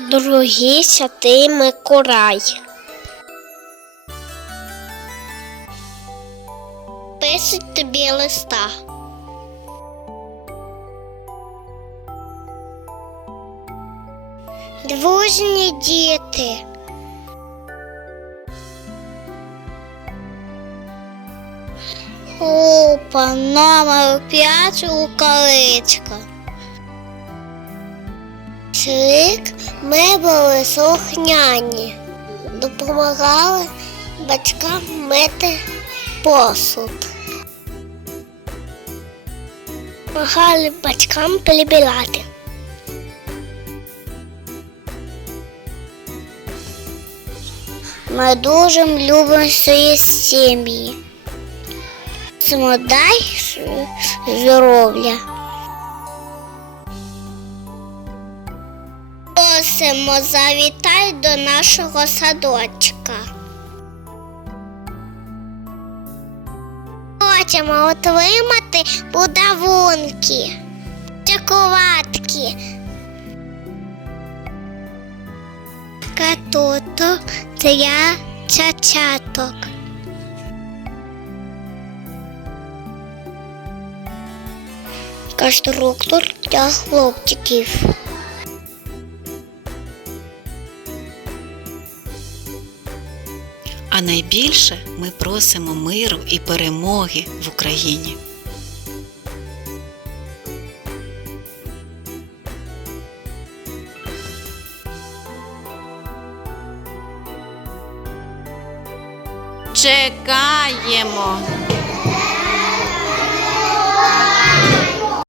Дорогий святий Миколай. Пишуть тобі листа. Дружні діти. Опа, номер п'ять рукавичка. Цей рік ми були слухняні, допомагали батькам мити посуд. Помагали батькам прибирати. Ми дуже любимо свої сім'ї. Самодай здоров'я. Просимо завітай до нашого садочка. Хочемо отримати подарунки, чоколадки, катото для чачаток. Конструктор для хлопчиків. А найбільше ми просимо миру і перемоги в Україні. Чекаємо.